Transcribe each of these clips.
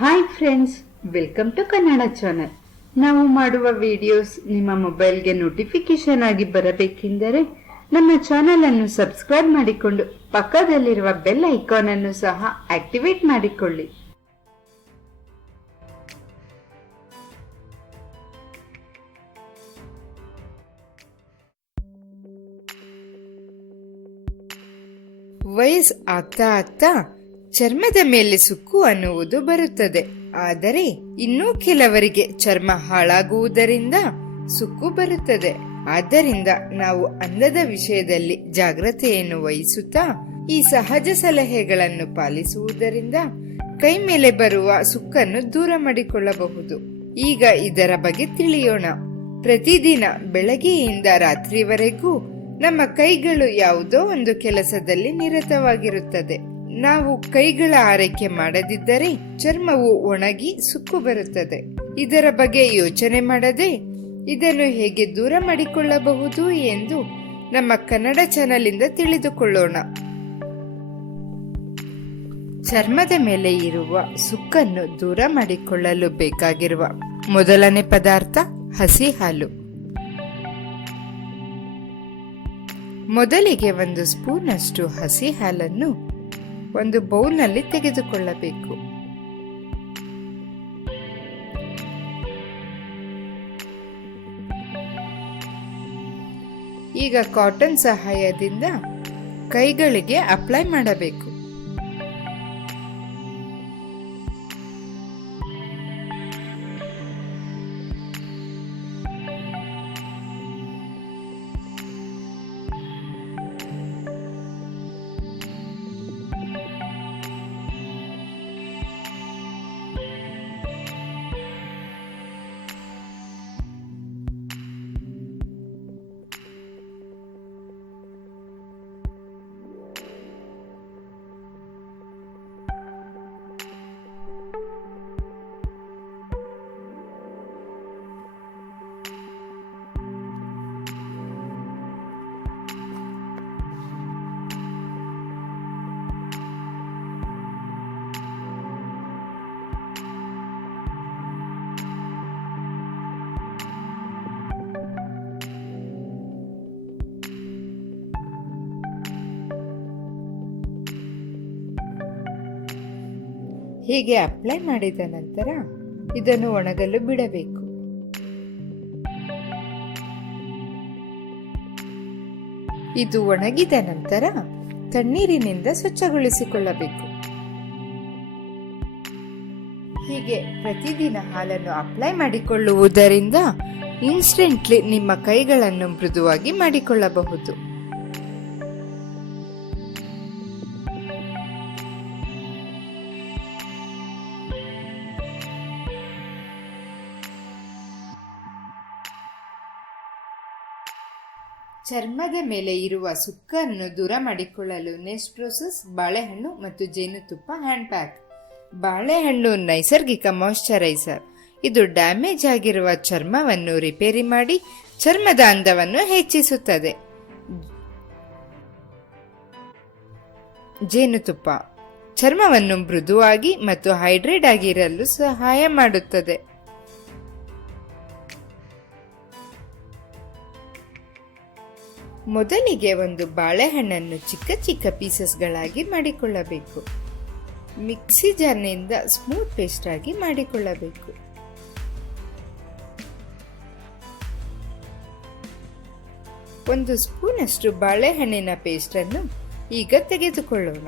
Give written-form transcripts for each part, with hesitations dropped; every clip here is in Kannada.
Hi friends, welcome to Kannada channel. ನಾವು ಮಾಡುವ ವಿಡಿಯೋಸ್ ನಿಮ್ಮ ಮೊಬೈಲ್ಗೆ ನೋಟಿಫಿಕೇಶನ್ ಆಗಿ ಬರಬೇಕೆಂದರೆ ನಮ್ಮ ಚಾನೆಲ್ ಅನ್ನು ಸಬ್ಸ್ಕ್ರೈಬ್ ಮಾಡಿಕೊಂಡು ಪಕ್ಕದಲ್ಲಿರುವ ಬೆಲ್ ಐಕಾನ್ ಅನ್ನು ಸಹ ಆಕ್ಟಿವೇಟ್ ಮಾಡಿಕೊಳ್ಳಿ. ವಯಸ್ಸು ಆಗ್ತಾ ಆಗ್ತಾ ಚರ್ಮದ ಮೇಲೆ ಸುಕ್ಕು ಅನ್ನುವುದು ಬರುತ್ತದೆ. ಆದರೆ ಇನ್ನೂ ಕೆಲವರಿಗೆ ಚರ್ಮ ಹಾಳಾಗುವುದರಿಂದ ಸುಕ್ಕು ಬರುತ್ತದೆ. ಆದ್ದರಿಂದ ನಾವು ಅಂದದ ವಿಷಯದಲ್ಲಿ ಜಾಗ್ರತೆಯನ್ನು ವಹಿಸುತ್ತಾ ಈ ಸಹಜ ಸಲಹೆಗಳನ್ನು ಪಾಲಿಸುವುದರಿಂದ ಕೈ ಮೇಲೆ ಬರುವ ಸುಕ್ಕನ್ನು ದೂರ ಮಾಡಿಕೊಳ್ಳಬಹುದು. ಈಗ ಇದರ ಬಗ್ಗೆ ತಿಳಿಯೋಣ. ಪ್ರತಿದಿನ ಬೆಳಗ್ಗೆಯಿಂದ ರಾತ್ರಿವರೆಗೂ ನಮ್ಮ ಕೈಗಳು ಯಾವುದೋ ಒಂದು ಕೆಲಸದಲ್ಲಿ ನಿರತವಾಗಿರುತ್ತದೆ. ನಾವು ಕೈಗಳ ಆರೈಕೆ ಮಾಡದಿದ್ದರೆ ಚರ್ಮವು ಒಣಗಿ ಸುಕ್ಕು ಬರುತ್ತದೆ. ಇದರ ಬಗ್ಗೆ ಯೋಚನೆ ಮಾಡದೆ ಇದನ್ನು ಹೇಗೆ ದೂರ ಮಾಡಿಕೊಳ್ಳಬಹುದು ಎಂದು ನಮ್ಮ ಕನ್ನಡ ಚಾನೆಲ್ ಇಂದ ತಿಳಿದುಕೊಳ್ಳೋಣ. ಚರ್ಮದ ಮೇಲೆ ಇರುವ ಸುಕ್ಕನ್ನು ದೂರ ಮಾಡಿಕೊಳ್ಳಲು ಬೇಕಾಗಿರುವ ಮೊದಲನೇ ಪದಾರ್ಥ ಹಸಿ ಹಾಲು. ಮೊದಲಿಗೆ 1 ಸ್ಪೂನ್ ಅಷ್ಟು ಹಸಿ ಹಾಲನ್ನು ಒಂದು ಬೌಲ್ನಲ್ಲಿ ತೆಗೆದುಕೊಳ್ಳಬೇಕು. ಈಗ ಕಾಟನ್ ಸಹಾಯದಿಂದ ಕೈಗಳಿಗೆ ಅಪ್ಲೈ ಮಾಡಬೇಕು. ಹೀಗೆ ಅಪ್ಲೈ ಮಾಡಿದ ನಂತರ ಇದನ್ನು ಒಣಗಲು ಬಿಡಬೇಕು. ಇದು ಒಣಗಿದ ನಂತರ ತಣ್ಣೀರಿನಿಂದ ಸ್ವಚ್ಛಗೊಳಿಸಿಕೊಳ್ಳಬೇಕು. ಹೀಗೆ ಪ್ರತಿದಿನ ಹಾಲನ್ನು ಅಪ್ಲೈ ಮಾಡಿಕೊಳ್ಳುವುದರಿಂದ ಇನ್ಸ್ಟೆಂಟ್ಲಿ ನಿಮ್ಮ ಕೈಗಳನ್ನು ಮೃದುವಾಗಿ ಮಾಡಿಕೊಳ್ಳಬಹುದು. ಚರ್ಮದ ಮೇಲೆ ಇರುವ ಸುಕ್ಕನ್ನು ದೂರ ಮಾಡಿಕೊಳ್ಳಲು ನೆಕ್ಸ್ಟ್ ಪ್ರೋಸೆಸ್ ಬಾಳೆಹಣ್ಣು ಮತ್ತು ಜೇನುತುಪ್ಪ ಹ್ಯಾಂಡ್ ಪ್ಯಾಕ್. ಬಾಳೆಹಣ್ಣು ನೈಸರ್ಗಿಕ ಮಾಯಿಶ್ಚರೈಸರ್. ಇದು ಡ್ಯಾಮೇಜ್ ಆಗಿರುವ ಚರ್ಮವನ್ನು ರಿಪೇರಿ ಮಾಡಿ ಚರ್ಮದ ಅಂದವನ್ನು ಹೆಚ್ಚಿಸುತ್ತದೆ. ಜೇನುತುಪ್ಪ ಚರ್ಮವನ್ನು ಮೃದುವಾಗಿ ಮತ್ತು ಹೈಡ್ರೇಟ್ ಆಗಿರಲು ಸಹಾಯ ಮಾಡುತ್ತದೆ. ಮೊದಲಿಗೆ ಒಂದು ಬಾಳೆಹಣ್ಣನ್ನು ಚಿಕ್ಕ ಚಿಕ್ಕ ಪೀಸಸ್ಗಳಾಗಿ ಮಾಡಿಕೊಳ್ಳಬೇಕು. ಮಿಕ್ಸಿ ಜಾರ್ನಿಂದ ಸ್ಮೂತ್ ಪೇಸ್ಟ್ ಆಗಿ ಮಾಡಿಕೊಳ್ಳಬೇಕು. ಒಂದು ಸ್ಪೂನ್ ಅಷ್ಟು ಬಾಳೆಹಣ್ಣಿನ ಪೇಸ್ಟ್ ಅನ್ನು ಈಗ ತೆಗೆದುಕೊಳ್ಳೋಣ.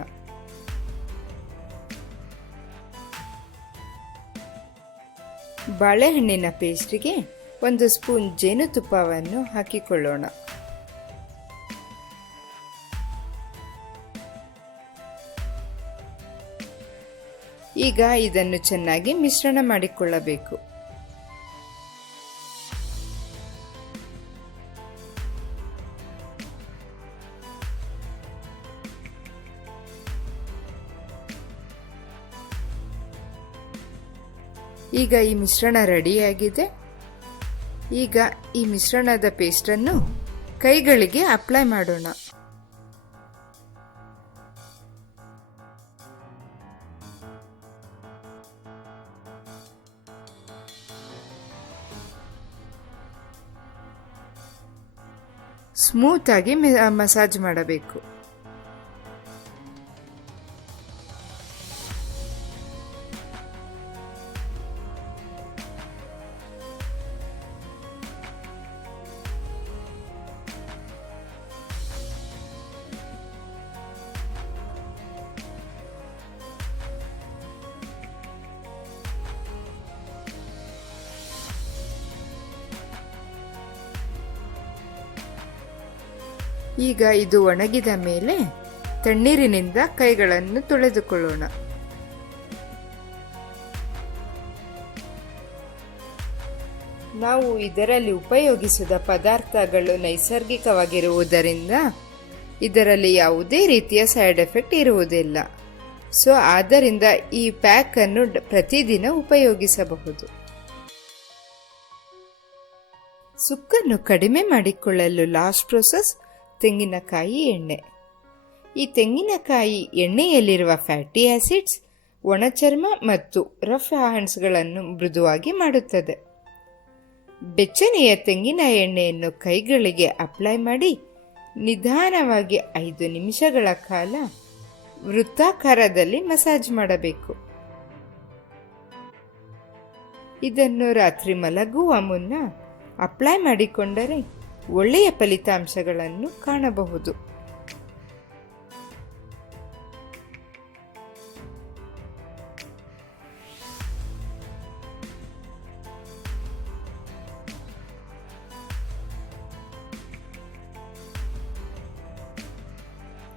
ಬಾಳೆಹಣ್ಣಿನ ಪೇಸ್ಟ್ಗೆ 1 ಸ್ಪೂನ್ ಜೇನುತುಪ್ಪವನ್ನು ಹಾಕಿಕೊಳ್ಳೋಣ. ಈಗ ಇದನ್ನು ಚೆನ್ನಾಗಿ ಮಿಶ್ರಣ ಮಾಡಿಕೊಳ್ಳಬೇಕು. ಈಗ ಈ ಮಿಶ್ರಣ ರೆಡಿಯಾಗಿದೆ. ಈಗ ಈ ಮಿಶ್ರಣದ ಪೇಸ್ಟನ್ನು ಕೈಗಳಿಗೆ ಅಪ್ಲೈ ಮಾಡೋಣ. ಸ್ಮೂತಾಗಿ ಮಸಾಜ್ ಮಾಡಬೇಕು. ಈಗ ಇದು ಒಣಗಿದ ಮೇಲೆ ತಣ್ಣೀರಿನಿಂದ ಕೈಗಳನ್ನು ತೊಳೆದುಕೊಳ್ಳೋಣ. ನಾವು ಇದರಲ್ಲಿ ಉಪಯೋಗಿಸಿದ ಪದಾರ್ಥಗಳು ನೈಸರ್ಗಿಕವಾಗಿರುವುದರಿಂದ ಇದರಲ್ಲಿ ಯಾವುದೇ ರೀತಿಯ ಸೈಡ್ ಎಫೆಕ್ಟ್ ಇರುವುದಿಲ್ಲ. ಸೊ ಆದ್ದರಿಂದ ಈ ಪ್ಯಾಕ್ ಅನ್ನು ಪ್ರತಿದಿನ ಉಪಯೋಗಿಸಬಹುದು. ಸುಕ್ಕನ್ನು ಕಡಿಮೆ ಮಾಡಿಕೊಳ್ಳಲು ಲಾಸ್ಟ್ ಪ್ರೋಸೆಸ್ ತೆಂಗಿನಕಾಯಿ ಎಣ್ಣೆ. ಈ ತೆಂಗಿನಕಾಯಿ ಎಣ್ಣೆಯಲ್ಲಿರುವ ಫ್ಯಾಟಿ ಆಸಿಡ್ಸ್ ಒಣಚರ್ಮ ಮತ್ತು ರಫ್ ಹ್ಯಾಂಡ್ಸ್ಗಳನ್ನು ಮೃದುವಾಗಿ ಮಾಡುತ್ತದೆ. ಬೆಚ್ಚನೆಯ ತೆಂಗಿನ ಎಣ್ಣೆಯನ್ನು ಕೈಗಳಿಗೆ ಅಪ್ಲೈ ಮಾಡಿ ನಿಧಾನವಾಗಿ 5 ನಿಮಿಷಗಳ ಕಾಲ ವೃತ್ತಾಕಾರದಲ್ಲಿ ಮಸಾಜ್ ಮಾಡಬೇಕು. ಇದನ್ನು ರಾತ್ರಿ ಮಲಗುವ ಮುನ್ನ ಅಪ್ಲೈ ಮಾಡಿಕೊಂಡರೆ ಒಳ್ಳೆಯ ಫಲಿತಾಂಶಗಳನ್ನು ಕಾಣಬಹುದು.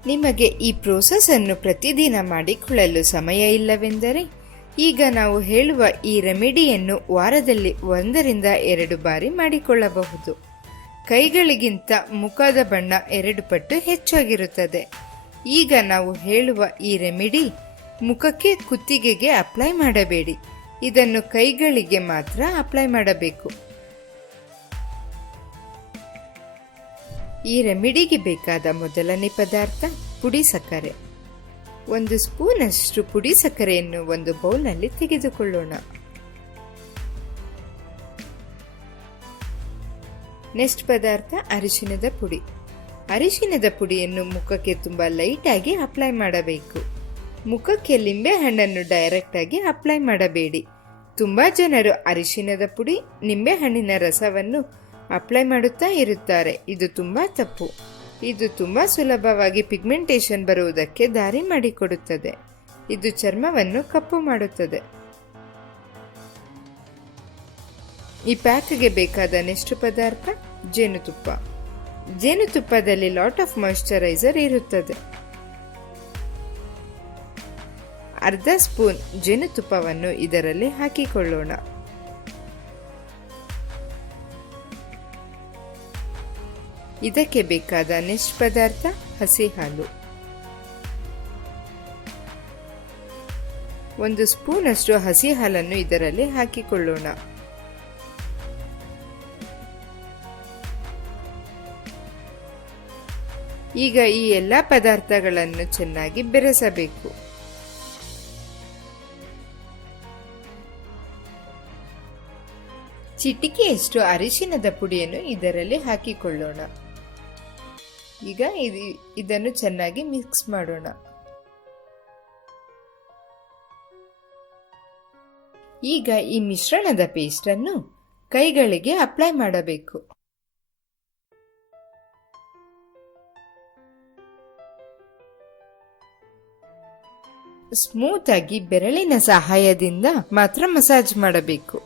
ನಿಮಗೆ ಈ ಪ್ರೋಸೆಸ್ ಅನ್ನು ಪ್ರತಿದಿನ ಮಾಡಿಕೊಳ್ಳಲು ಸಮಯ ಇಲ್ಲವೆಂದರೆ ಈಗ ನಾವು ಹೇಳುವ ಈ ರೆಮಿಡಿಯನ್ನು ವಾರದಲ್ಲಿ 1 ರಿಂದ 2 ಬಾರಿ ಮಾಡಿಕೊಳ್ಳಬಹುದು. ಕೈಗಳಿಗಿಂತ ಮುಖದ ಬಣ್ಣ 2 ಪಟ್ಟು ಹೆಚ್ಚಾಗಿರುತ್ತದೆ. ಈಗ ನಾವು ಹೇಳುವ ಈ ರೆಮಿಡಿ ಮುಖಕ್ಕೆ ಕುತ್ತಿಗೆಗೆ ಅಪ್ಲೈ ಮಾಡಬೇಡಿ. ಇದನ್ನು ಕೈಗಳಿಗೆ ಮಾತ್ರ ಅಪ್ಲೈ ಮಾಡಬೇಕು. ಈ ರೆಮಿಡಿಗೆ ಬೇಕಾದ ಮೊದಲನೇ ಪದಾರ್ಥ ಪುಡಿ ಸಕ್ಕರೆ. 1 ಸ್ಪೂನಷ್ಟು ಪುಡಿ ಸಕ್ಕರೆಯನ್ನು ಒಂದು ಬೌಲ್ನಲ್ಲಿ ತೆಗೆದುಕೊಳ್ಳೋಣ. ನೆಕ್ಸ್ಟ್ ಪದಾರ್ಥ ಅರಿಶಿಣದ ಪುಡಿ. ಅರಿಶಿಣದ ಪುಡಿಯನ್ನು ಮುಖಕ್ಕೆ ತುಂಬಾ ಲೈಟ್ ಆಗಿ ಅಪ್ಲೈ ಮಾಡಬೇಕು. ಮುಖಕ್ಕೆ ಲಿಂಬೆ ಹಣ್ಣನ್ನು ಡೈರೆಕ್ಟ್ ಆಗಿ ಅಪ್ಲೈ ಮಾಡಬೇಡಿ. ತುಂಬಾ ಜನರು ಅರಿಶಿಣದ ಪುಡಿ, ನಿಂಬೆ ಹಣ್ಣಿನ ರಸವನ್ನು ಅಪ್ಲೈ ಮಾಡುತ್ತಾ ಇರುತ್ತಾರೆ. ಇದು ತುಂಬಾ ತಪ್ಪು. ಇದು ತುಂಬಾ ಸುಲಭವಾಗಿ ಪಿಗ್ಮೆಂಟೇಷನ್ ಬರುವುದಕ್ಕೆ ದಾರಿ ಮಾಡಿಕೊಡುತ್ತದೆ. ಇದು ಚರ್ಮವನ್ನು ಕಪ್ಪು ಮಾಡುತ್ತದೆ. ಈ ಪ್ಯಾಕ್ಗೆ ಬೇಕಾದ ನೆಕ್ಸ್ಟ್ ಪದಾರ್ಥ ಜೇನುತುಪ್ಪ. ಜೇನುತುಪ್ಪದಲ್ಲಿ ಲಾಟ್ ಆಫ್ ಮಾಯಿಶ್ಚರೈಸರ್ ಇರುತ್ತದೆ. ಅರ್ಧ ಸ್ಪೂನ್ ಜೇನುತುಪ್ಪವನ್ನು ಇದರಲ್ಲಿ ಹಾಕಿಕೊಳ್ಳೋಣ. ಇದಕ್ಕೆ ಬೇಕಾದ ನೆಕ್ಸ್ಟ್ ಪದಾರ್ಥ ಹಸಿ ಹಾಲು. 1 ಸ್ಪೂನ್ ಅಷ್ಟು ಹಸಿ ಹಾಲನ್ನು ಇದರಲ್ಲಿ ಹಾಕಿಕೊಳ್ಳೋಣ. ಈಗ ಈ ಎಲ್ಲ ಪದಾರ್ಥಗಳನ್ನು ಚೆನ್ನಾಗಿ ಬೆರೆಸಬೇಕು. ಚಿಟಿಕೆಯಷ್ಟು ಅರಿಶಿಣದ ಪುಡಿಯನ್ನು ಇದರಲ್ಲಿ ಹಾಕಿಕೊಳ್ಳೋಣ. ಈಗ ಇದನ್ನು ಚೆನ್ನಾಗಿ ಮಿಕ್ಸ್ ಮಾಡೋಣ. ಈಗ ಈ ಮಿಶ್ರಣದ ಪೇಸ್ಟ್ ಅನ್ನು ಕೈಗಳಿಗೆ ಅಪ್ಲೈ ಮಾಡಬೇಕು. ಸ್ಮೂತ್ ಆಗಿ ಬೆರಳಿನ ಸಹಾಯದಿಂದ ಮಾತ್ರ ಮಸಾಜ್ ಮಾಡಬೇಕು.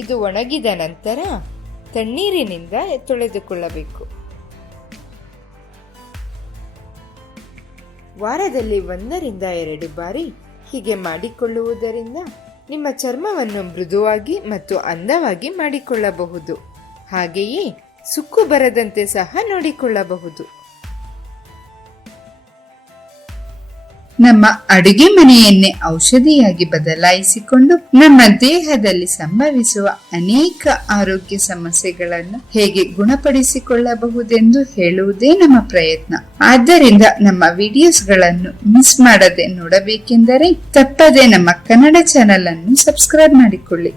ಇದು ಒಣಗಿದ ನಂತರ ತಣ್ಣೀರಿನಿಂದ ತೊಳೆದುಕೊಳ್ಳಬೇಕು. ವಾರದಲ್ಲಿ 1 ರಿಂದ 2 ಬಾರಿ ಹೀಗೆ ಮಾಡಿಕೊಳ್ಳುವುದರಿಂದ ನಿಮ್ಮ ಚರ್ಮವನ್ನು ಮೃದುವಾಗಿ ಮತ್ತು ಅಂದವಾಗಿ ಮಾಡಿಕೊಳ್ಳಬಹುದು. ಹಾಗೆಯೇ ಸುಕ್ಕು ಬರದಂತೆ ಸಹ ನೋಡಿಕೊಳ್ಳಬಹುದು. ನಮ್ಮ ಅಡುಗೆ ಮನೆಯನ್ನೇ ಔಷಧಿಯಾಗಿ ಬದಲಾಯಿಸಿಕೊಂಡು ನಮ್ಮ ದೇಹದಲ್ಲಿ ಸಂಭವಿಸುವ ಅನೇಕ ಆರೋಗ್ಯ ಸಮಸ್ಯೆಗಳನ್ನು ಹೇಗೆ ಗುಣಪಡಿಸಿಕೊಳ್ಳಬಹುದೆಂದು ಹೇಳುವುದೇ ನಮ್ಮ ಪ್ರಯತ್ನ. ಆದ್ದರಿಂದ ನಮ್ಮ ವಿಡಿಯೋಸ್ಗಳನ್ನು ಮಿಸ್ ಮಾಡದೆ ನೋಡಬೇಕೆಂದರೆ ತಪ್ಪದೆ ನಮ್ಮ ಕನ್ನಡ ಚಾನೆಲ್ ಅನ್ನು ಸಬ್ಸ್ಕ್ರೈಬ್ ಮಾಡಿಕೊಳ್ಳಿ.